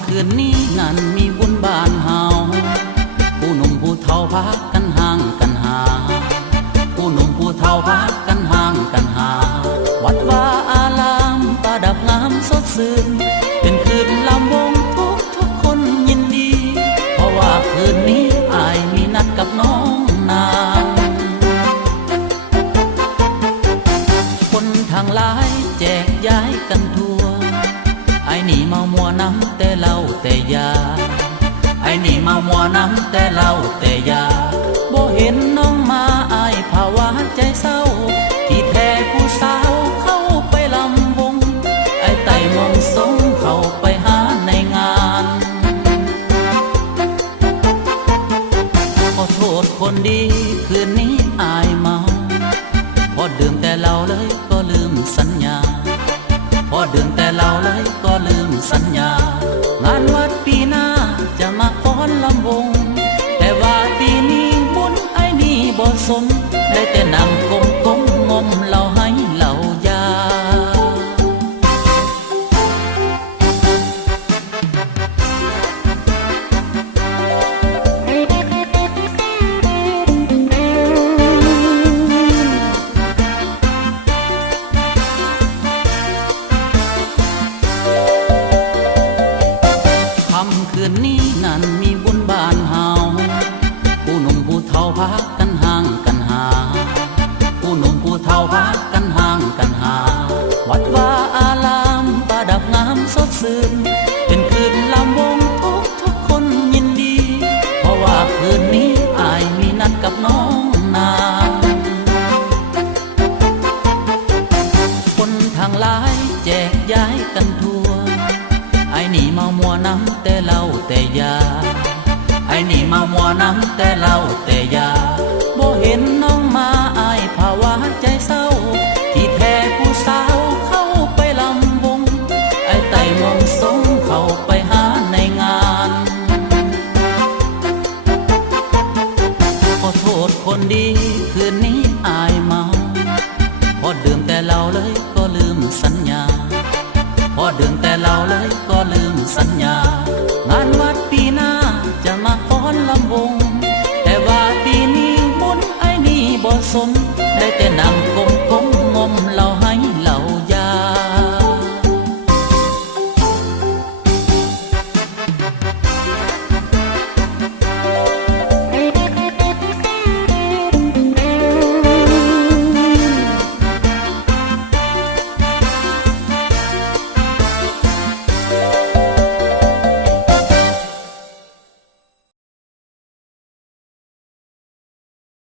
ำคืนนี้นั้นมีบุญบ้านเฮาผู้หนุ่มผู้เฒ่าพากันห่างกันหาผู้หนุ่มผู้เฒ่าพากันห่างกันหาวัดว่าอารามประดับงามสดชื่นเป็นคืนลำวงทุกคนยินดีเพราะว่าคืนนี้อายมีนัดกับน้องนางคนทางหลายแจกย้ายกันทั่วไอ้นี่เมามัวน้ำแต่เหล้าแต่ยาไอ้นี่เมามัวน้ำแต่เหล้าแต่ยาบ่เห็นน้องมาอายภาวะใจเศร้าที่แท้ผู้สาวเข้าไปลำวงไอ้ไต่มองสงเข้าไปหาในงานขอโทษคนดีคืนนี้อายเมาพอดื่มแต่เหล้าเลยก็ลืมสัญญาพอดื่มแต่เหล้าเลยก็ลืมสัญญางานวัดปีหน้าจะมาฟ้อนลำวงแต่ว่าปีนี้บุญไอ้นี่บ่สมได้แต่นั่งก้มงมเหล้าให้เหล้ายาคืนนี้นั้นมีบุญบ้านเฮาผู้หนุ่มผู้เฒ่าพากันห่างกันหาผู้หนุ่มผู้เฒ่าพากันห่างกันหาวัดว่าอารามประดับงามสดชื่นเป็นคืนลำวงทุกคนยินดีเพราะว่าคืนนี้อายมีนัดกับน้องนางคนทางหลายแจกย้ายกันทั่วไอ้นี่เมามัวน้ำแต่เหล้าแต่ยาไอ้นี่เมามัวน้ำแต่เหล้าแต่ยาบ่เห็นน้อง